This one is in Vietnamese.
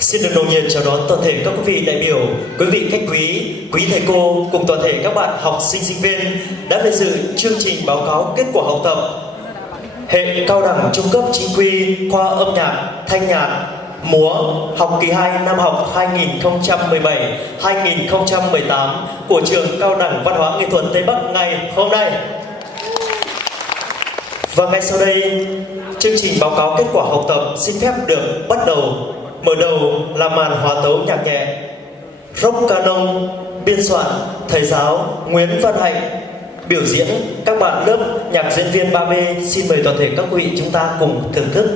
Xin được nồng nhiệt chào đón toàn thể các quý vị đại biểu, quý vị khách quý thầy cô cùng toàn thể các bạn học sinh sinh viên đã về dự chương trình báo cáo kết quả học tập hệ cao đẳng trung cấp chính quy khoa âm nhạc, thanh nhạc, múa học kỳ 2 năm học 2017-2018 của trường Cao đẳng Văn hóa Nghệ thuật Tây Bắc ngày hôm nay. Và ngay sau đây, chương trình báo cáo kết quả học tập xin phép được bắt đầu. Mở đầu là màn hòa tấu nhạc nhẹ Rock Canon, biên soạn thầy giáo Nguyễn Văn Hạnh, biểu diễn các bạn lớp nhạc diễn viên 3B. Xin mời toàn thể các quý vị chúng ta cùng thưởng thức.